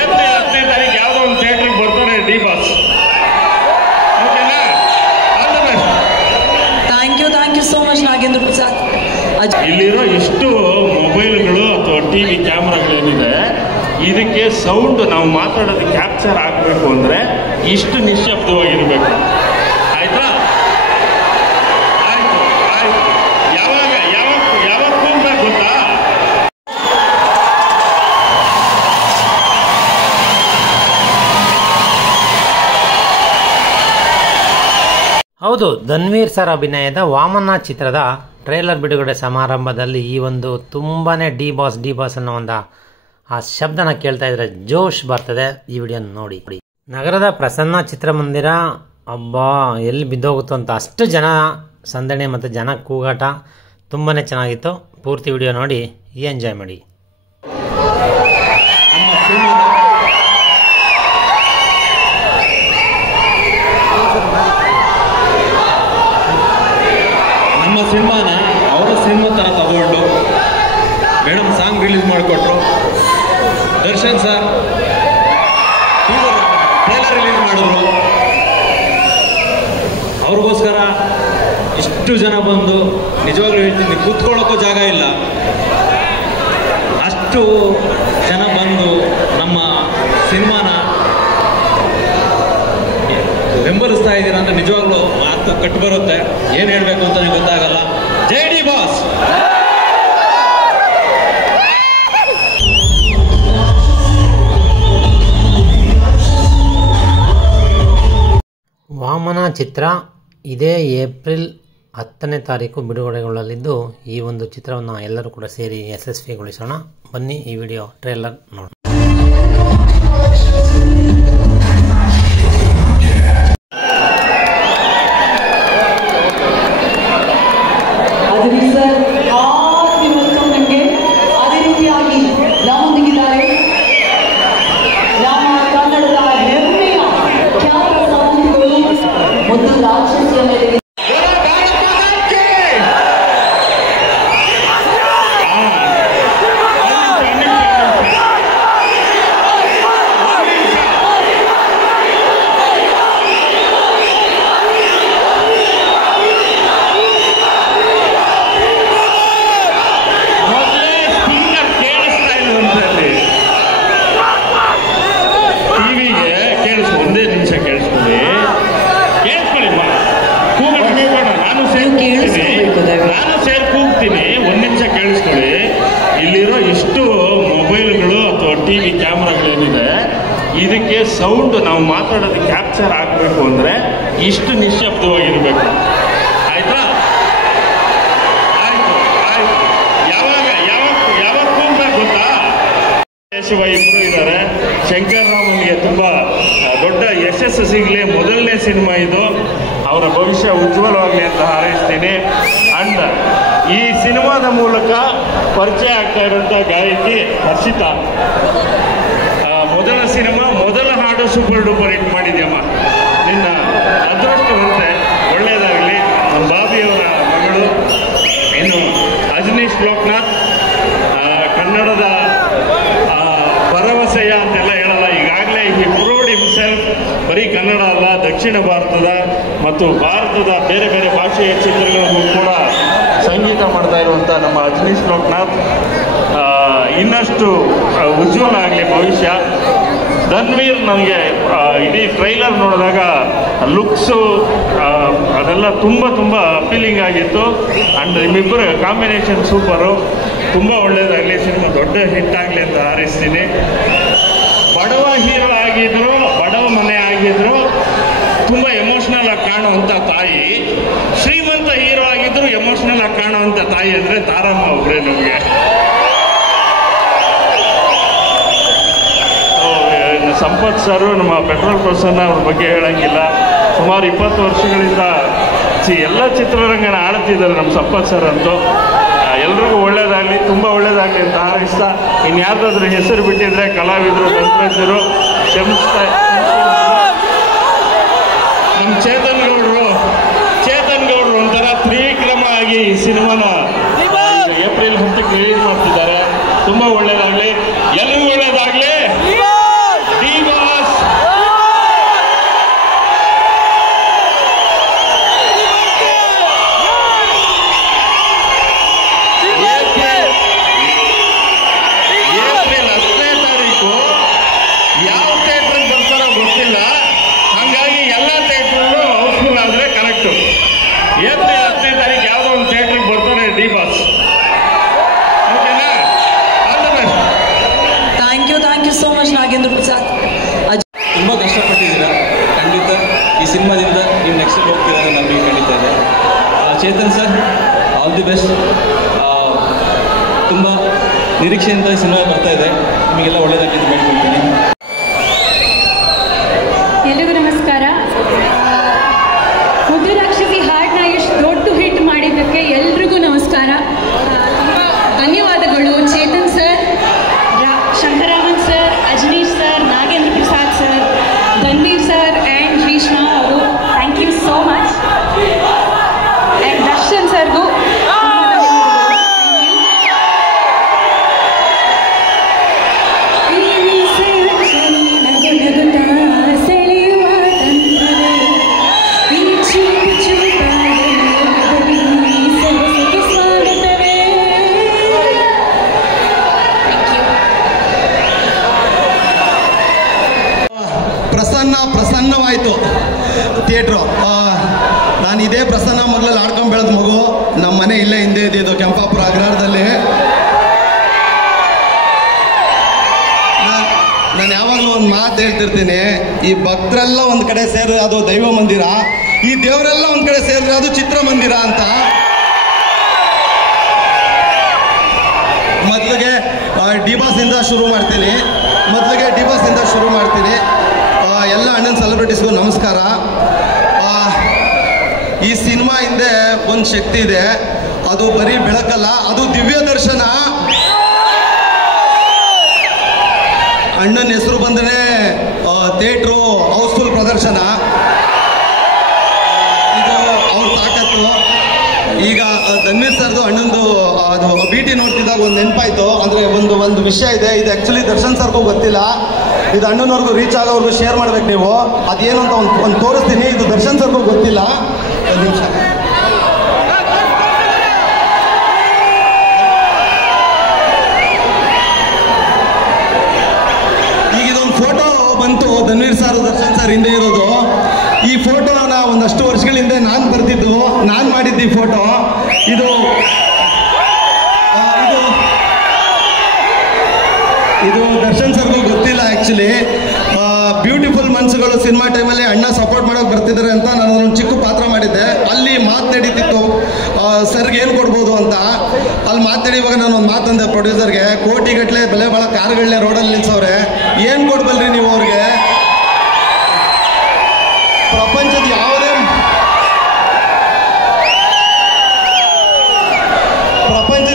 April 10ನೇ ತಾರೀಕು ಯಾವುದೋ ಒಂದು ಥಿಯೇಟ್ರಿಗೆ ಬರ್ತಾರೆ ಡಿ ಬಾಸ್. ಓಕೆನಾ? All the best. Thank you so much Nagendra Prasad. ಇಲ್ಲಿರೋ ಇಷ್ಟು ಮೊಬೈಲ್ಗಳು ಅಥವಾ ಟಿವಿ ಕ್ಯಾಮ್ರಾಗಳೇನಿದೆ, ಇದಕ್ಕೆ ಸೌಂಡ್ ನಾವು ಮಾತಾಡೋದು ಕ್ಯಾಪ್ಚರ್ ಆಗಬೇಕು ಅಂದರೆ ಇಷ್ಟು ನಿಶ್ಶಬ್ದವಾಗಿರಬೇಕು. ಆಯ್ತಾ? ಆಯ್ತು ಆಯ್ತು. ಯಾವಾಗ ಕೂಗ್ಬೇಕು ಗೊತ್ತಾ? ಹೌದು, ಧನ್ವೀರ್ ಸರ್ ಅಭಿನಯದ ವಾಮನ ಚಿತ್ರದ ಟ್ರೇಲರ್ ಬಿಡುಗಡೆ ಸಮಾರಂಭದಲ್ಲಿ ಈ ಒಂದು ತುಂಬಾ ಡಿ ಬಾಸ್ ಅನ್ನೋ ಒಂದು ಆ ಶಬ್ದನ ಕೇಳ್ತಾ ಇದ್ರೆ ಜೋಶ್ ಬರ್ತದೆ. ಈ ವಿಡಿಯೋ ನೋಡಿ. ನಗರದ ಪ್ರಸನ್ನ ಚಿತ್ರಮಂದಿರ ಹಬ್ಬ ಎಲ್ಲಿ ಬಿದ್ದೋಗುತ್ತೋ ಅಂತ ಅಷ್ಟು ಜನ ಸಂದಣಿ ಮತ್ತು ಜನ ಕೂಗಾಟ ತುಂಬಾ ಚೆನ್ನಾಗಿತ್ತು. ಪೂರ್ತಿ ವಿಡಿಯೋ ನೋಡಿ ಎಂಜಾಯ್ ಮಾಡಿ. ನಮ್ಮ ಸಿನಿಮಾನ ಅವರ ಸಿನಿಮಾ ಥರ ತಗೊಂಡು ಮೇಡಮ್ ಸಾಂಗ್ ರಿಲೀಸ್ ಮಾಡಿಕೊಟ್ರು. ದರ್ಶನ್ ಸರ್ ಟ್ರೇಲರ್ ರಿಲೀಸ್ ಮಾಡಿದ್ರು. ಅವ್ರಿಗೋಸ್ಕರ ಇಷ್ಟು ಜನ ಬಂದು, ನಿಜವಾಗ್ಲೂ ಹೇಳ್ತೀನಿ, ಕೂತ್ಕೊಳ್ಳೋಕ್ಕೂ ಜಾಗ ಇಲ್ಲ, ಅಷ್ಟು ಜನ ಬಂದು ನಮ್ಮ ಸಿನಿಮಾನ ಬೆಂಬಲಿಸ್ತಾ ಇದ್ದೀರಾ ಅಂತ ನಿಜವಾಗ್ಲೂ ಮಾತು ಕಟ್ಟು ಬರುತ್ತೆ. ಏನು ಹೇಳಬೇಕು ಅಂತ ಗೊತ್ತಾಗಲ್ಲ. ಜೈ ಡಿ ಬಾಸ್. ವಾಮನ ಚಿತ್ರ ಇದೇ ಏಪ್ರಿಲ್ 10ನೇ ತಾರೀಕು ಬಿಡುಗಡೆಗೊಳ್ಳಲಿದ್ದು, ಈ ಒಂದು ಚಿತ್ರವನ್ನು ಎಲ್ಲರೂ ಕೂಡ ಸೇರಿ ಯಶಸ್ವಿಗೊಳಿಸೋಣ. ಬನ್ನಿ ಈ ವಿಡಿಯೋ ಟ್ರೇಲರ್ ನೋಡಿ. ಅದೇ ರೀತಿಯಾಗಿ ನಮ್ಮೊಂದಿಗಿದ್ದಾರೆ ನಮ್ಮ ಕನ್ನಡದ ಹೆಮ್ಮೆಯ ಖ್ಯಾತ ಸಾಹಿತಿಗಳು ಮತ್ತು ರಾಕ್ಷಸಿಯ ಮೇಲೆ ನಾನು ಸೇರಿ ಕೂಗ್ತೀನಿ. ಒಂದು ನಿಮಿಷ ಕೇಳಿಸ್ಕೊಳ್ಳಿ. ಇಲ್ಲಿರೋ ಇಷ್ಟು ಮೊಬೈಲ್ಗಳು ಅಥವಾ ಟಿವಿ ಕ್ಯಾಮ್ರಾಗಳೇನಿದೆ, ಇದಕ್ಕೆ ಸೌಂಡ್ ನಾವು ಮಾತಾಡೋದು ಕ್ಯಾಪ್ಚರ್ ಆಗಬೇಕು ಅಂದರೆ ಇಷ್ಟು ನಿಶ್ಶಬ್ದವಾಗಿರಬೇಕು. ಆಯ್ತಾ? ಆಯ್ತು ಆಯ್ತು. ಯಾವಾಗ ಕೂಗ್ಬೇಕು ಗೊತ್ತಾ? ಶಿವ ಇಬ್ಬರು ಇದ್ದಾರೆ. ಶಂಕರ್ ರಾಮನ್ಗೆ ತುಂಬ ದೊಡ್ಡ ಯಶಸ್ಸು ಸಿಗಲಿ. ಮೊದಲನೇ ಸಿನಿಮಾ ಇದು. ಅವರ ಭವಿಷ್ಯ ಉಜ್ವಲವಾಗಲಿ ಅಂತ ಹಾರೈಸ್ತೀನಿ. ಅಂಡ್ ಈ ಸಿನಿಮಾದ ಮೂಲಕ ಪರಿಚಯ ಆಗ್ತಾ ಇರುವಂಥ ಗಾಯಕಿ ಹರ್ಷಿತಾ. ಮೊದಲ ಸಿನಿಮಾ, ಮೊದಲ ಹಾಡು ಸೂಪರ್ ಡೂಪರ್ ಹಿಟ್ ಮಾಡಿದ್ಯಮ್ಮ. ನಿನ್ನ ಅದೃಷ್ಟವಂತೆ, ಒಳ್ಳೆಯದಾಗಲಿ. ನಮ್ಮ ಬಾಬಿಯವರ ಮಗಳು. ಇನ್ನು ಅಜನೀಶ್ ಲೋಕನಾಥ್, ಕನ್ನಡದ ಭರವಸೆಯ ಅಂತೆಲ್ಲ ಹೇಳಲ್ಲ, ಈಗಾಗಲೇ ಈ ಪ್ರೂವ್ಡ್ ಹಿಮ್ಸೆಲ್ಫ್. ಬರೀ ಕನ್ನಡ ಅಲ್ಲ, ದಕ್ಷಿಣ ಭಾರತದ ಮತ್ತು ಭಾರತದ ಬೇರೆ ಬೇರೆ ಭಾಷೆಯ ಚಿತ್ರಗಳಿಗೂ ಕೂಡ ಸಂಗೀತ ಮಾಡ್ತಾ ಇರುವಂಥ ನಮ್ಮ ಅಜನೀಶ್ ಲೋಕನಾಥ್ ಇನ್ನಷ್ಟು ಉಜ್ವಲ ಆಗಲಿ ಭವಿಷ್ಯ. ಧನ್ವೀರ್ ನನಗೆ ಇಡೀ ಟ್ರೈಲರ್ ನೋಡಿದಾಗ ಲುಕ್ಸು ಅದೆಲ್ಲ ತುಂಬ ಅಪೀಲಿಂಗ್ ಆಗಿತ್ತು. ಆ್ಯಂಡ್ ನಿಮ್ಮಿಬ್ಬರು ಕಾಂಬಿನೇಷನ್ ಸೂಪರು. ತುಂಬ ಒಳ್ಳೆಯದಾಗಲಿ, ಸಿನಿಮಾ ದೊಡ್ಡ ಹಿಟ್ ಆಗಲಿ ಅಂತ ಹಾರೈಸ್ತೀನಿ. ಬಡವ ಹೀರೋ ಆಗಿದ್ರು, ಬಡವ ಮನೆ ಆಗಿದ್ರು, ತುಂಬ ಎಮೋಷ್ನಲ್ ಆಗಿ ಕಾಣುವಂಥ ತಾಯಿ. ಶ್ರೀಮಂತ ಹೀರೋ ಆಗಿದ್ರು ಎಮೋಷ್ನಲ್ ಆಗಿ ಕಾಣುವಂಥ ತಾಯಿ ಅಂದರೆ ತಾರಮ್ಮ ಒಬ್ಬರೇ ನಮಗೆ. ಸಂಪತ್ ಸರ್ ನಮ್ಮ ಪೆಟ್ರೋಲ್ ಪರ್ಸನ್, ಅವ್ರ ಬಗ್ಗೆ ಹೇಳಂಗಿಲ್ಲ. ಸುಮಾರು 20 ವರ್ಷಗಳಿಂದ ಎಲ್ಲ ಚಿತ್ರರಂಗನ ಆಡ್ತಿದ್ದಾರೆ ನಮ್ಮ ಸಂಪತ್ ಸರ್ ಅಂತೂ. ಎಲ್ರಿಗೂ ಒಳ್ಳೇದಾಗಲಿ, ತುಂಬ ಒಳ್ಳೇದಾಗಲಿ ಅಂತ ಹಾರೈಸ್ತಾ, ಇನ್ಯಾರ್ದಾದ್ರೂ ಹೆಸರು ಬಿಟ್ಟಿದ್ರೆ ಕಲಾವಿದರು, ತಂತ್ರಜ್ಞರು ಕ್ಷಮಿಸ್ತಾ. ನಮ್ಮ ಚೇತನ್ ಗೌಡ್ರು ಒಂಥರ ತ್ರಿವಿಕ್ರಮ ಆಗಿ ಈ ಸಿನಿಮಾನ ಏಪ್ರಿಲ್ 10ಕ್ಕೆ ರಿಲೀಸ್ ಮಾಡ್ತಿದ್ದಾರೆ. ತುಂಬ ಒಳ್ಳೇದಾಗಲಿ, ಎಲ್ರಿಗೂ ಒಳ್ಳೇದಾಗಲಿ. ನಾಗೇಂದ್ರ ಪ್ರಸಾದ್. ತುಂಬ ಕಷ್ಟಪಟ್ಟಿದ್ದೀರಾ, ಖಂಡಿತ ಈ ಸಿನಿಮಾದಿಂದ ನೀವು ನೆಕ್ಸ್ಟ್ ಹೋಗ್ತೀರಾ ಅನ್ನೋ ನಂಬಿಕೆ ಖಂಡಿತ ಇದೆ. Chetan sir, all the best. ತುಂಬ ನಿರೀಕ್ಷೆಯಿಂದ ಸಿನಿಮಾ ಬರ್ತಾ ಇದೆ, ನಿಮಗೆಲ್ಲ ಒಳ್ಳೆಯದಾಗಿ ಅಂತ ಬೇಡ್ಕೊಳ್ತೀನಿ. ಎಲ್ರಿಗೂ ನಮಸ್ಕಾರ. ಮುದ್ದು ರಾಕ್ಷಸಿ ಹಾಡನ್ನ ಎಷ್ಟು ದೊಡ್ಡ ಹಿಟ್ ಮಾಡಿದ್ದಕ್ಕೆ ಎಲ್ರಿಗೂ ನಮಸ್ಕಾರ. ಧನ್ಯವಾದಗಳು Chetan sir, Shankaraman sir, Ajaneesh sir, Nagendra Prasad sir, Dhanveer sir and Shrishma ಅವರು. Thank you so much. And Darshan ಸರ್ಗೂ ಪ್ರಸನ್ನವಾಯಿತು ಥಿಯೇಟ್ರು. ನಾನು ಇದೇ ಪ್ರಸನ್ನ ಮೊದಲಲ್ಲಿ ಆಡ್ಕೊಂಡು ಬೆಳೆದ ಮಗು. ನಮ್ಮ ಮನೆ ಇಲ್ಲೇ ಹಿಂದೆ ಇದ್ದಿದ್ದು ಕೆಂಪಾಪುರ ಅಗ್ರಹಾರದಲ್ಲಿ. ನಾನು ಯಾವಾಗಲೂ ಒಂದು ಮಾತು ಹೇಳ್ತಿರ್ತೀನಿ, ಈ ಭಕ್ತರೆಲ್ಲ ಒಂದು ಕಡೆ ಸೇರಿದ್ರೆ ಅದು ದೈವ ಮಂದಿರ, ಈ ದೇವರೆಲ್ಲ ಒಂದು ಕಡೆ ಸೇರಿದ್ರೆ ಅದು ಚಿತ್ರಮಂದಿರ ಅಂತ. ಮೊದಲಿಗೆ ಡಿಬಾಸಿಂದ ಶುರು ಮಾಡ್ತೀನಿ. ಎಲ್ಲ ಅಣ್ಣನ ಸೆಲೆಬ್ರಿಟೀಸ್ಗೂ ನಮಸ್ಕಾರ. ಈ ಸಿನಿಮಾ ಹಿಂದೆ ಒಂದು ಶಕ್ತಿ ಇದೆ, ಅದು ಬರೀ ಬೆಳಕಲ್ಲ, ಅದು ದಿವ್ಯ ದರ್ಶನ. ಅಣ್ಣನ ಹೆಸರು ಬಂದರೆ ಥಿಯೇಟ್ರು ಹೌಸ್ಫುಲ್ ಪ್ರದರ್ಶನ. ಇದು ಅವ್ರ ತಾಕತ್ತು. ಈಗ ಧನ್ವೀರ್ ಸರ್ದು ಅಣ್ಣಂದು ಅದು BT ನೋಡ್ತಿದ್ದಾಗ ಒಂದು ನೆನಪಾಯ್ತು. ಅಂದರೆ ಒಂದು ವಿಷಯ ಇದೆ, ಇದು ಆ್ಯಕ್ಚುಲಿ ದರ್ಶನ್ ಸರ್ಗೂ ಗೊತ್ತಿಲ್ಲ, ಇದು ಅಣ್ಣನವ್ರಿಗೂ ರೀಚ್ ಆಗೋವ್ರಿಗೂ ಶೇರ್ ಮಾಡ್ಬೇಕು ನೀವು. ಅದೇನು ಅಂತ ಒಂದು ತೋರಿಸ್ತೀನಿ. ಇದು ದರ್ಶನ್ ಸರ್ಗೂ ಗೊತ್ತಿಲ್ಲ. ಒಂದು ನಿಮಿಷ. ಈಗ ಇದೊಂದು ಫೋಟೋ ಬಂತು, ಧನ್ವೀರ್ ಸರ್ ದರ್ಶನ್ ಸರ್ ಹಿಂದೆ ಇರೋದು. ಈ ಫೋಟೋನ ಒಂದಷ್ಟು ವರ್ಷಗಳ ಹಿಂದೆ ನಾನು ಬರ್ತಿದ್ದು, ನಾನು ಮಾಡಿದ್ದು ಈ ಫೋಟೋ. ಇದು ದರ್ಶನ್ ಸರ್ಗೂ ಗೊತ್ತಿಲ್ಲ ಆ್ಯಕ್ಚುಲಿ. ಬ್ಯೂಟಿಫುಲ್ ಮನ್ಸುಗಳು ಸಿನಿಮಾ ಟೈಮಲ್ಲಿ ಅಣ್ಣ ಸಪೋರ್ಟ್ ಮಾಡೋಕೆ ಬರ್ತಿದ್ದಾರೆ ಅಂತ ನಾನು ಒಂದು ಚಿಕ್ಕ ಪಾತ್ರ ಮಾಡಿದ್ದೆ. ಅಲ್ಲಿ ಮಾತು ನಡೀತಿತ್ತು ಸರ್ಗೆ ಏನು ಕೊಡ್ಬೋದು ಅಂತ. ಅಲ್ಲಿ ಮಾತಾಡಿವಾಗ ನಾನು ಒಂದು ಮಾತಂದೆ ಪ್ರೊಡ್ಯೂಸರ್ಗೆ, ಕೋಟಿಗಟ್ಟಲೆ ಬೆಲೆ ಬಾಳೋ ಕಾರ್ಗಳನ್ನೇ ರೋಡಲ್ಲಿ ನಿಲ್ಸವ್ರೆ, ಏನು ಕೊಡ್ಬಲ್ರಿ ನೀವು ಅವ್ರಿಗೆ? ಪ್ರಪಂಚದ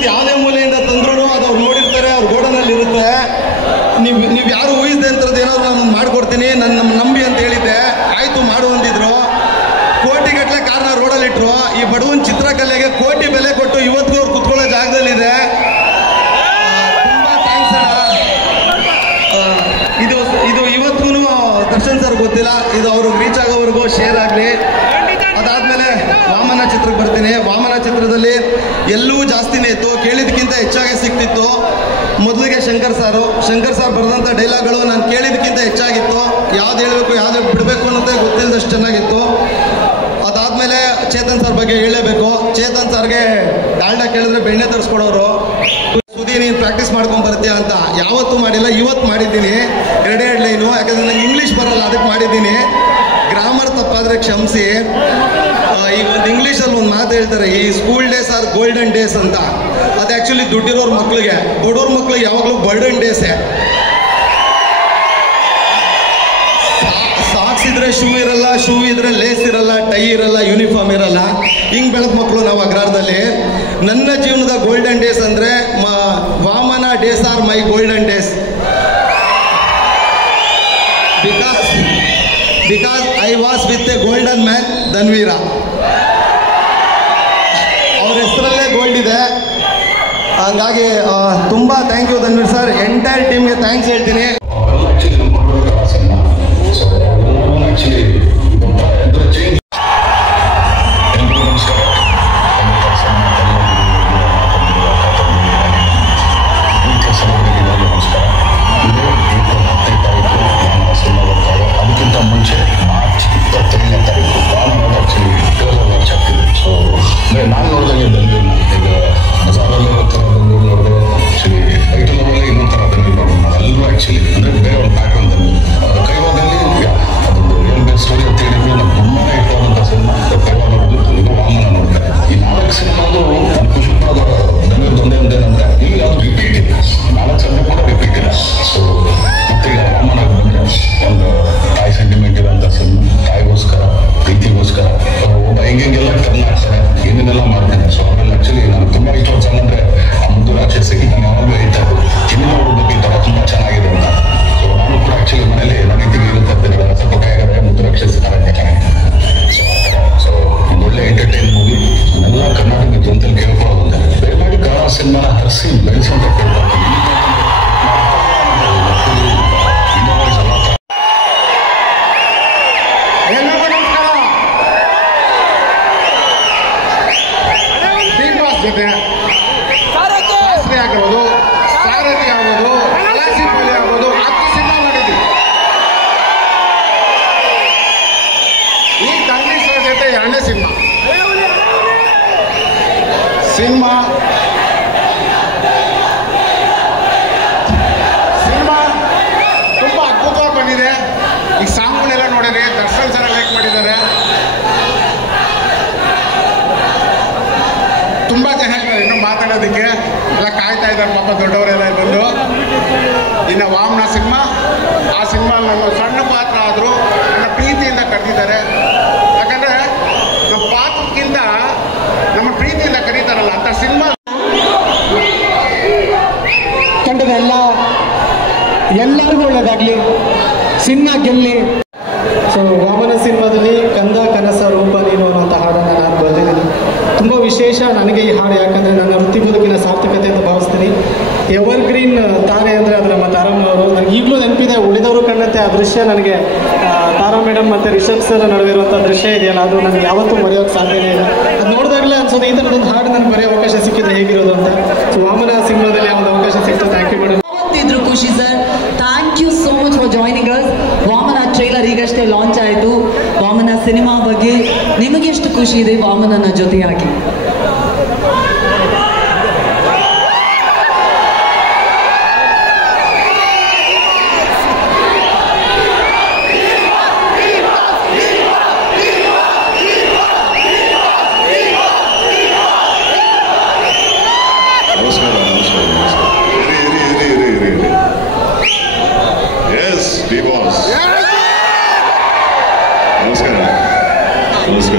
ಯಾವುದೇ ಮೂಲೆಯಿಂದ ತಂದ್ರೂ ಅದು ಅವ್ರು ನೋಡಿರ್ತಾರೆ, ಅವ್ರ ಗೋಡನಲ್ಲಿ ಇರುತ್ತೆ. ನೀವು ಯಾರು ಊಹಿಸಿದೆ ಅಂತದ್ದು ಏನಾದ್ರು ನಾನು ಮಾಡಿಕೊಡ್ತೀನಿ, ನನ್ನ ನಂಬಿ ಅಂತ ಹೇಳಿದ್ದೆ. ಆಯಿತು ಮಾಡು ಅಂದಿದ್ರು. ಕೋಟಿಗಟ್ಟಲೆ ಕಾರ್ನ ರೋಡಲ್ಲಿಟ್ರು. ಈ ಬಡವನ ಚಿತ್ರಕಲೆಗೆ ಕೋಟಿ ಬೆಲೆ ಕೊಟ್ಟು ಇವತ್ತಿಗೂ ಅವ್ರು ಕುತ್ಕೊಳ್ಳೋ ಜಾಗದಲ್ಲಿದೆ. ತುಂಬ ಥ್ಯಾಂಕ್ಸ್ ಅಣ್ಣ. ಇದು ಇವತ್ತಿಗೂ ದರ್ಶನ್ ಸರ್ ಗೊತ್ತಿಲ್ಲ, ಇದು ಅವ್ರಿಗೆ ರೀಚ್ ಆಗೋವರೆಗೂ ಶೇರ್ ಆಗಲಿ. ಅದಾದಮೇಲೆ ವಾಮನ ಚಿತ್ರಕ್ಕೆ ಬರ್ತೀನಿ. ವಾಮನ ಚಿತ್ರದಲ್ಲಿ ಎಲ್ಲೂ ಜಾಸ್ತಿನೇ ಇತ್ತು, ಕೇಳಿದಕ್ಕಿಂತ ಹೆಚ್ಚಾಗಿ ಸಿಗ್ತಿತ್ತು. ಮೊದಲಿಗೆ ಶಂಕರ್ ಸರ್ ಬರೆದಂಥ ಡೈಲಾಗ್ಗಳು ನಾನು ಕೇಳಿದಕ್ಕಿಂತ ಹೆಚ್ಚಾಗಿತ್ತು. ಯಾವ್ದು ಹೇಳಬೇಕು ಯಾವ್ದು ಬಿಡಬೇಕು ಅನ್ನೋದೇ ಗೊತ್ತಿಲ್ಲದಷ್ಟು ಚೆನ್ನಾಗಿತ್ತು. ಅದಾದಮೇಲೆ ಚೇತನ್ ಸರ್ ಬಗ್ಗೆ ಹೇಳಲೇಬೇಕು. ಚೇತನ್ ಸರ್ಗೆ ಡಾಲ್ಡಾ ಕೇಳಿದ್ರೆ ಬೆಣ್ಣೆ ತರಿಸ್ಕೊಡೋರು. ಸುದಿ ನೀನು ಪ್ರಾಕ್ಟೀಸ್ ಮಾಡ್ಕೊಂಡು ಬರ್ತೀಯ ಅಂತ ಯಾವತ್ತೂ ಮಾಡಿಲ್ಲ, ಇವತ್ತು ಮಾಡಿದ್ದೀನಿ. ಎರಡೇ ಲೈನು, ಯಾಕಂದರೆ ನಂಗೆ ಇಂಗ್ಲೀಷ್ ಬರಲ್ಲ, ಅದಕ್ಕೆ ಮಾಡಿದ್ದೀನಿ. ಗ್ರಾಮರ್ ತಪ್ಪಾದರೆ ಕ್ಷಮಿಸಿ. ಈಗ ಒಂದು ಇಂಗ್ಲೀಷಲ್ಲಿ ಒಂದು ಮಾತು ಹೇಳ್ತಾರೆ, ಈ school days are golden days ಅಂತ. ಅದು ಆ್ಯಕ್ಚುಲಿ ದುಡ್ಡಿರೋರ ಮಕ್ಳಿಗೆ, ಬಡವ್ರ ಮಕ್ಳಿಗೆ ಯಾವಾಗಲೂ ಬರ್ಡನ್ ಡೇಸೇ. ಸಾಕ್ಸ್ ಇದ್ರೆ ಶೂ ಇರಲ್ಲ, ಶೂ ಇದ್ರೆ ಲೇಸ್ ಇರಲ್ಲ, ಟೈ ಇರಲ್ಲ, ಯೂನಿಫಾರ್ಮ್ ಇರಲ್ಲ. ಹಿಂಗೆ ಬೆಳೆದ ಮಕ್ಕಳು ನಾವು ಅಗ್ರಹಾರದಲ್ಲಿ. ನನ್ನ ಜೀವನದ ಗೋಲ್ಡನ್ ಡೇಸ್ ಅಂದರೆ Vamana days are my golden days. Because I was with a golden man Dhanveera. ಅವ್ರ ಹೆಸರಲ್ಲೇ ಗೋಲ್ಡ್ ಇದೆ. ಹಾಗಾಗಿ ತುಂಬ thank you Dhanveer sir. Entire ಟೀಮ್ಗೆ ಥ್ಯಾಂಕ್ಸ್ ಹೇಳ್ತೀನಿ. ಅದಕ್ಕಿಂತ ಮುಂಚೆ ಮಾರ್ಚ್ 21ನೇ ತಾರೀಕು ನಾನು ನೋಡಿದಂಗೆ ಬೆಂಗಳೂರಿನ ಈಗ ಮಸಾಲಲ್ಲಿ ಥರ ಬೆಂಗಳೂರು ನೋಡಿದೆ. ಆ್ಯಕ್ಚುಲಿ ಐಟಮಲ್ಲೇ ಇನ್ನೊಂದು ಥರ ಬೆಂಗಳೂರು ನೋಡೋಣ. ಎಲ್ಲರೂ ಆ್ಯಕ್ಚುಲಿ ಒಳ್ಳೆಯದಾಗಲಿ, ಸಿನಿಮಾ ಗೆಲ್ಲಿ. ಸೊ ವಾಮನ ಸಿನಿಮಾದಲ್ಲಿ ಕಂದ ಕನಸ ರೂಪ ನೀನು ಅನ್ನೋಂಥ ಹಾಡನ್ನು ನಾನು ಬರೆದಿದ್ದೀನಿ. ತುಂಬ ವಿಶೇಷ ನನಗೆ ಈ ಹಾಡು, ಯಾಕಂದರೆ ನನ್ನ ವೃತ್ತಿ ಬದುಕಿನ ಸಾರ್ಥಕತೆ ಅಂತ ಭಾವಿಸ್ತೀನಿ. ಎವರ್ಗ್ರೀನ್ ತಾರೆ ಅಂದರೆ ಅದು ನಮ್ಮ ತಾರಮ್ಮ ಅವರು. ನನಗೆ ಈಗಲೂ ನೆನಪಿದೆ, ಉಳಿದವರು ಕಂಡಂತೆ ಆ ದೃಶ್ಯ ನನಗೆ ತಾರಾ ಮೇಡಮ್ ಮತ್ತು ರಿಷಬ್ ಸರ್ ನಡುವೆ ಇರುವಂಥ ದೃಶ್ಯ ಇದೆಯಲ್ಲ, ಅದು ನನಗೆ ಯಾವತ್ತೂ ಮರೆಯೋಕ್ಕೆ ಸಾಧ್ಯನೇ ಇಲ್ಲ. ಅದು ನೋಡಿದಾಗಲೇ ಅನ್ಸೋದು ಈ ಥರದೊಂದು ಹಾಡು ನನಗೆ ಬರೆಯೋ ಅವಕಾಶ ಸಿಕ್ಕಿದ್ರೆ ಹೇಗಿರೋದು ಅಂತ. ಸೊ ವಾಮನ ಸಿನಿಮಾದಲ್ಲಿ ಒಂದು ಅವಕಾಶ ಸಿಕ್ತು. Thank you madam. ಖುಷಿ sir, thank you so much for joining us. Vamana trailer ಈಗಷ್ಟೇ ಲಾಂಚ್ ಆಯಿತು. ವಾಮನ ಸಿನಿಮಾ ಬಗ್ಗೆ ನಿಮಗೆ ಎಷ್ಟು ಖುಷಿ ಇದೆ ವಾಮನನ ಜೊತೆಯಾಗಿ?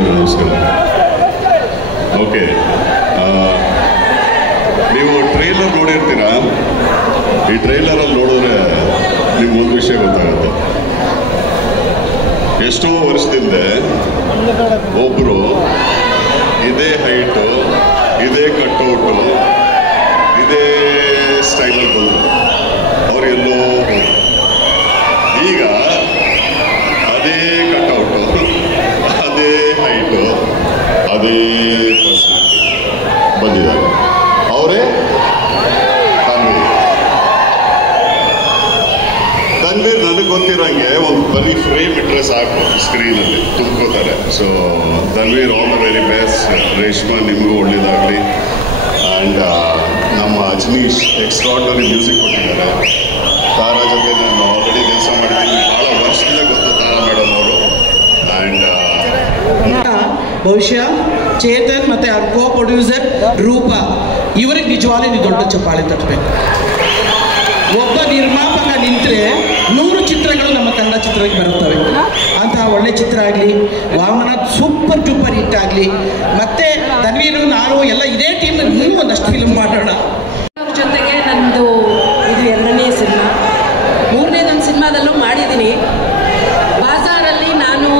ನಮಸ್ಕಾರ. ಓಕೆ, ನೀವು ಟ್ರೈಲರ್ ನೋಡಿರ್ತೀರಾ. ಈ ಟ್ರೈಲರಲ್ಲಿ ನೋಡಿದ್ರೆ ನಿಮ್ಗೊಂದು ವಿಷಯ ಗೊತ್ತಾಗುತ್ತೆ. ಎಷ್ಟೋ ವರ್ಷದಿಂದ ಒಬ್ಬರು ಇದೇ ಹೈಟು, ಇದೇ ಕಟ್ಔಟು, ಇದೇ ಸ್ಟೈಲಲ್ಲಿ ಬಂದರು. ಅವರೆಲ್ಲೋ ಈಗ ಅದೇ ಕಟ್ಔಟು, ಅದೇ ಹೈಟು, ಅದೇ ಪರ್ಸನಾಲಿಟಿ ಬಂದಿದ್ದಾರೆ. ಅವರೇ ತನ್ವೀರ್. ನನಗೆ ಗೊತ್ತಿರೋಂಗೆ ಒಂದು ಬರೀ ಫ್ರೇಮ್ ಇಟ್ಟರೆ ಸಾಕು, ಸ್ಕ್ರೀನಲ್ಲಿ ತುಂಬ್ಕೋತಾರೆ. So Tanveer, all the very best. Reshma, ನಿಮಗೂ ಒಳ್ಳೇದಾಗಲಿ. ಆ್ಯಂಡ್ ನಮ್ಮ ಅಜ್ನೀಶ್ ಎಕ್ಸ್ಟ್ರಾರ್ಡಿನರಿ ಮ್ಯೂಸಿಕ್ ಕೊಟ್ಟಿದ್ದಾರೆ. ತಾರಾ ಜೊತೆ ನಾನು ಆಲ್ರೆಡಿ ಕೆಲಸ ಮಾಡಿದ್ದೀನಿ, ಭಾಳ ವರ್ಷದಿಂದ ಗೊತ್ತು ತಾರಾ ಮೇಡಮ್ ಅವರು. ಆ್ಯಂಡ್ ಬಹುಶಃ ಚೇತನ್ ಮತ್ತು ಅವ್ರ ಕೋ ಪ್ರೊಡ್ಯೂಸರ್ ರೂಪ, ಇವರಿಗೆ ನಿಜವಾಗ್ಲೂ ನೀವು ದೊಡ್ಡ ಚಪ್ಪಾಳೆ ತಟ್ಟಬೇಕು. ಒಬ್ಬ ನಿರ್ಮಾಪಕ ನಿಂತರೆ 100 ಚಿತ್ರಗಳು ನಮ್ಮ ಕನ್ನಡ ಚಿತ್ರಕ್ಕೆ ಬರುತ್ತವೆ. ಅಂತಹ ಒಳ್ಳೆ ಚಿತ್ರ ಆಗಲಿ, ವಾಮನ ಸೂಪರ್ ಡೂಪರ್ ಹಿಟ್ ಆಗಲಿ. ಮತ್ತೆ ತನ್ವೀರು, ನಾನು ಎಲ್ಲ ಇದೇ ಟೀಮ್ ನೀವು ಒಂದಷ್ಟು ಫಿಲ್ಮ್ ಮಾಡೋಣ. ಅವ್ರ ಜೊತೆಗೆ ನಂದು ಇದು 2ನೇ ಸಿನಿಮಾ. 3ನೇದೊಂದು ಸಿನಿಮಾದಲ್ಲೂ ಮಾಡಿದ್ದೀನಿ. ಬಾಜಾರಲ್ಲಿ ನಾನು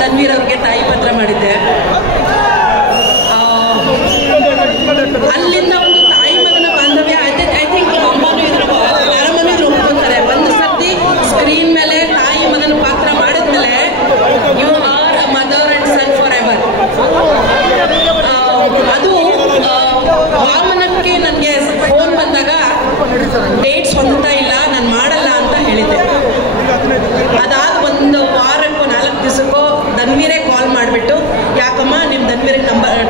ತನ್ವೀರ್ ಅವ್ರಿಗೆ ತಾಯಿ ಪತ್ರ ಮಾಡಿದ್ದೆ. ಅಲ್ಲಿಂದ ಒಂದು ತಾಯಿ ಮಗನ ಬಾಂಧವ್ಯ. ಐ ಥಿಂಕ್ ಅಮ್ಮನೂ ಇದ್ರ ಆರಾಮನೂ ಇದ್ರು ಒಪ್ಕೊಂತಾರೆ. ಒಂದು ಸರ್ತಿ ಸ್ಕ್ರೀನ್ ಮೇಲೆ ತಾಯಿ ಮಗನ ಪಾತ್ರ ಮಾಡಿದ್ಮೇಲೆ you are mother and son forever. ಅದು ವಾಮನಕ್ಕೆ ನನಗೆ ಫೋನ್ ಬಂದಾಗ ಡೇಟ್ಸ್ ಹೊಂದುತ್ತಾ ಇಲ್ಲ, ನಾನು ಮಾಡಲ್ಲ ಅಂತ ಹೇಳಿದ್ದೆ. ಅದಾದ ಒಂದು ವಾರಕ್ಕೋ 4 ದಿವಸಕ್ಕೋ ಧನ್ವೀರೇ ಕಾಲ್ ಮಾಡಿಬಿಟ್ಟು, ಯಾಕಮ್ಮ ನಿಮ್ಮ ಧನ್ವೀರಿಗೆ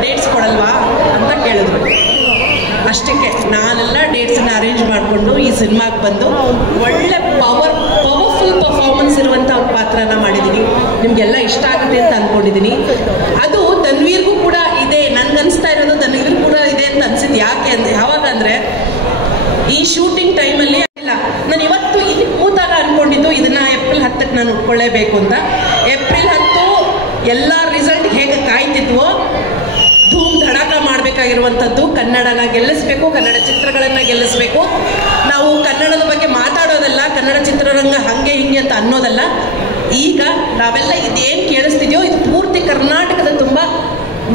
ಡೇಟ್ಸ್ ಕೊಡಲ್ವಾ ಅಂತ ಕೇಳಿದ್ರು. ಅಷ್ಟಕ್ಕೆ ನಾನೆಲ್ಲ ಡೇಟ್ಸನ್ನ ಅರೇಂಜ್ ಮಾಡಿಕೊಂಡು ಈ ಸಿನಿಮಾಗೆ ಬಂದು ಒಳ್ಳೆ ಪವರ್ಫುಲ್ ಪರ್ಫಾರ್ಮೆನ್ಸ್ ಇರುವಂಥ ಒಂದು ಪಾತ್ರನ ಮಾಡಿದ್ದೀನಿ. ನಿಮಗೆಲ್ಲ ಇಷ್ಟ ಆಗುತ್ತೆ ಅಂತ ಅಂದ್ಕೊಂಡಿದ್ದೀನಿ. ಅದು ಧನ್ವೀರ್ಗೂ ಕೂಡ ಇದೆ, ನನ್ಗನ್ಸ್ತಾ ಇರೋದು ಧನ್ವೀರ್ಗೂ ಕೂಡ ಇದೆ ಅಂತ ಅನ್ಸಿದ್ದು. ಯಾವಾಗ ಅಂದರೆ ಈ ಶೂಟಿಂಗ್ ಟೈಮಲ್ಲಿ ಇಲ್ಲ, ನಾನು ಇವತ್ತು ಇಲ್ಲಿ ಕೂತಾಗ ಅಂದ್ಕೊಂಡಿದ್ದು ಇದನ್ನ ಏಪ್ರಿಲ್ 10ಕ್ಕೆ ನಾನು ಉಟ್ಕೊಳ್ಳೇಬೇಕು ಅಂತ. ಏಪ್ರಿಲ್ 10 ಎಲ್ಲ ರಿಸಲ್ಟ್ ಹೇಗೆ ಕಾಯ್ತಿದ್ವೋ ಧೂಮ್ ಧಡಾಕ ಮಾಡಬೇಕಾಗಿರುವಂಥದ್ದು. ಕನ್ನಡನ ಗೆಲ್ಲಿಸ್ಬೇಕು, ಕನ್ನಡ ಚಿತ್ರಗಳನ್ನು ಗೆಲ್ಲಿಸ್ಬೇಕು. ನಾವು ಕನ್ನಡದ ಬಗ್ಗೆ ಮಾತಾಡೋದಲ್ಲ, ಕನ್ನಡ ಚಿತ್ರರಂಗ ಹಾಗೆ ಹಿಂಗೆ ಅಂತ ಅನ್ನೋದಲ್ಲ. ಈಗ ನಾವೆಲ್ಲ ಇದೇನು ಕೇಳಿಸ್ತಿದ್ಯೋ ಇದು ಪೂರ್ತಿ ಕರ್ನಾಟಕದ ತುಂಬ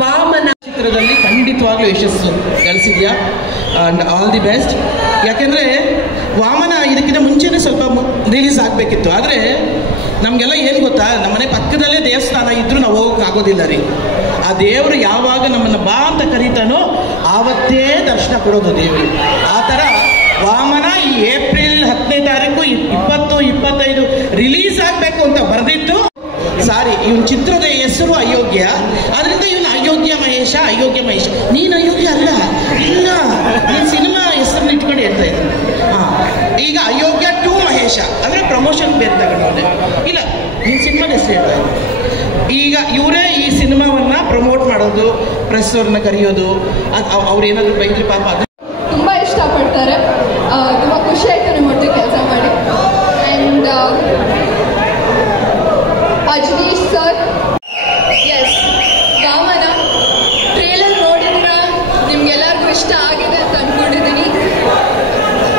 ವಾಮನ ಚಿತ್ರದಲ್ಲಿ ಖಂಡಿತವಾಗ್ಲೂ ಯಶಸ್ಸು ಗಳಿಸಿದ್ಯಾ. And all the best. ಯಾಕೆಂದರೆ ವಾಮನ ಇದಕ್ಕಿಂತ ಮುಂಚೆನೇ ಸ್ವಲ್ಪ ರಿಲೀಸ್ ಆಗಬೇಕಿತ್ತು. ಆದರೆ ನಮಗೆಲ್ಲ ಏನು ಗೊತ್ತಾ, ನಮ್ಮನೆ ಪಕ್ಕದಲ್ಲೇ ದೇವಸ್ಥಾನ ಇದ್ದರೂ ನಾವು ಹೋಗೋಕ್ಕಾಗೋದಿಲ್ಲ ರೀ. ಆ ದೇವರು ಯಾವಾಗ ನಮ್ಮನ್ನು ಬಾ ಅಂತ ಕರೀತಾನೋ ಆವತ್ತೇ ದರ್ಶನ ಕೊಡೋದು ದೇವರು. ಆ ಥರ ವಾಮನ ಈ ಏಪ್ರಿಲ್ 10ನೇ ತಾರೀಕು 2025 ರಿಲೀಸ್ ಆಗಬೇಕು ಅಂತ ಬರೆದಿತ್ತು. ಸಾರಿ, ಇವನ್ ಚಿತ್ರದ ಹೆಸರು ಅಯೋಗ್ಯ, ಅದರಿಂದ ಇವನು ಅಯೋಗ್ಯ ಮಹೇಶ. ನೀನು ಅಯೋಗ್ಯ ಅಲ್ಲ, ಇಲ್ಲ, ನೀನು ಸಿನಿಮಾ ಹೆಸರನ್ನ ಇಟ್ಕೊಂಡು ಹೇಳ್ತಾ ಇದ್ದೀನಿ. ಈಗ ಅಯೋಗ್ಯ 2 ಮಹೇಶ ಅಂದರೆ ಪ್ರಮೋಷನ್ ಬೇರೆ ತಗೊಂಡೆ. ಇಲ್ಲ, ನೀನು ಸಿನಿಮಾದ ಹೆಸರು ಹೇಳ್ತಾ ಇದ್ದೀನಿ. ಈಗ ಇವರೇ ಈ ಸಿನಿಮಾವನ್ನ ಪ್ರಮೋಟ್ ಮಾಡೋದು, ಪ್ರೆಸ್ ಅವ್ರನ್ನ ಕರೆಯೋದು. ಅವ್ರೇನಾದ್ರು ಬೈದ್ರೆ ಪಾಪ ಅದು ತುಂಬ ಇಷ್ಟಪಡ್ತಾರೆ. ತುಂಬ ಖುಷಿ ಆಯಿತು ನಿಮ್ಮ ಒಟ್ಟಿಗೆ ಕೆಲಸ ಮಾಡಿ. And Ajaneesh sir, yes, Vamana trailer ನೋಡಿದ್ರೆ ನಿಮ್ಗೆಲ್ಲರಿಗೂ ಇಷ್ಟ ಆಗಿದೆ ಅಂತ ಅಂದ್ಕೊಂಡಿದ್ದೀನಿ.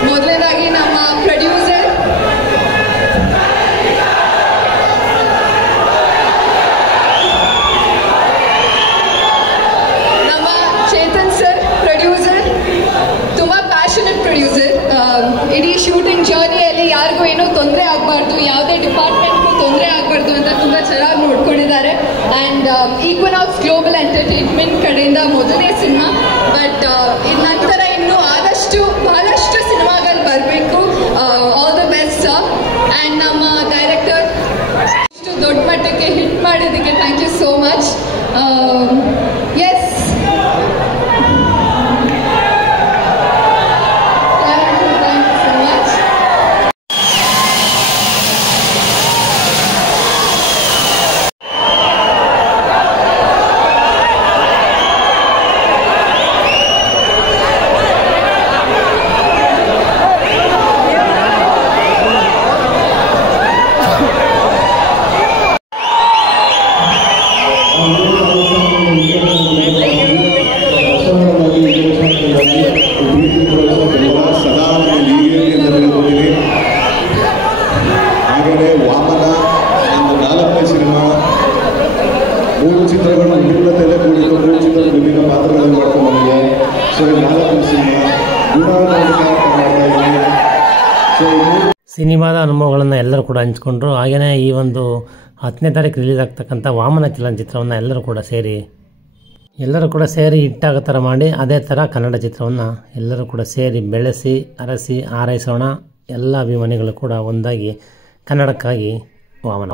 ಮೊದಲನೇದಾಗಿ ನಮ್ಮ ಪ್ರೊಡ್ಯೂಸರ್ ಯಾವುದೇ ಡಿಪಾರ್ಟ್ಮೆಂಟ್ಗೂ ತೊಂದರೆ ಆಗಬಾರ್ದು ಅಂತ ತುಂಬ ಚೆನ್ನಾಗಿ ನೋಡ್ಕೊಂಡಿದ್ದಾರೆ. ಆ್ಯಂಡ್ ಈಕ್ವನಾಕ್ಸ್ ಗ್ಲೋಬಲ್ ಎಂಟರ್ಟೈನ್ಮೆಂಟ್ ಕಡೆಯಿಂದ ಮೊದಲನೇ ಸಿನಿಮಾ, ಬಟ್ ನಂತರ ಇನ್ನೂ ಬಹಳಷ್ಟು ಸಿನಿಮಾಗಳು ಬರಬೇಕು. All the best sir. And ನಮ್ಮ ಡೈರೆಕ್ಟರ್ ಇಷ್ಟು ದೊಡ್ಡ ಮಟ್ಟಕ್ಕೆ ಹಿಟ್ ಮಾಡೋದಕ್ಕೆ thank you so much. Yes, ಹಾಗೆಯೇ ವಾಮನ ಒಂದು 4ನೇ ಸಿನಿಮಾ, 3 ಚಿತ್ರಗಳು ವಿಭಿನ್ನತೆಯಲ್ಲೇ ಕೂಡಿದ್ದು 3 ಚಿತ್ರಗಳು ವಿಭಿನ್ನ ಪಾತ್ರಗಳನ್ನು ಮಾಡ್ಕೊಂಡು ಬಂದಿದೆ. ಸೊ 4ನೇ ಸಿನಿಮಾ ಸಿನಿಮಾದ ಅನುಭವಗಳನ್ನು ಎಲ್ಲರೂ ಕೂಡ ಹಂಚ್ಕೊಂಡ್ರು. ಹಾಗೆಯೇ ಈ ಒಂದು 10ನೇ ತಾರೀಕು ರಿಲೀಸ್ ಆಗ್ತಕ್ಕಂಥ ವಾಮನ ಚಲನಚಿತ್ರವನ್ನು ಎಲ್ಲರೂ ಕೂಡ ಸೇರಿ ಹಿಟ್ಟಾಗೋ ಥರ ಮಾಡಿ, ಅದೇ ಥರ ಕನ್ನಡ ಚಿತ್ರವನ್ನು ಎಲ್ಲರೂ ಕೂಡ ಸೇರಿ ಬೆಳೆಸಿ ಅರಸಿ ಹಾರೈಸೋಣ. ಎಲ್ಲ ಅಭಿಮಾನಿಗಳು ಕೂಡ ಒಂದಾಗಿ ಕನ್ನಡಕ್ಕಾಗಿ ವಾಮನ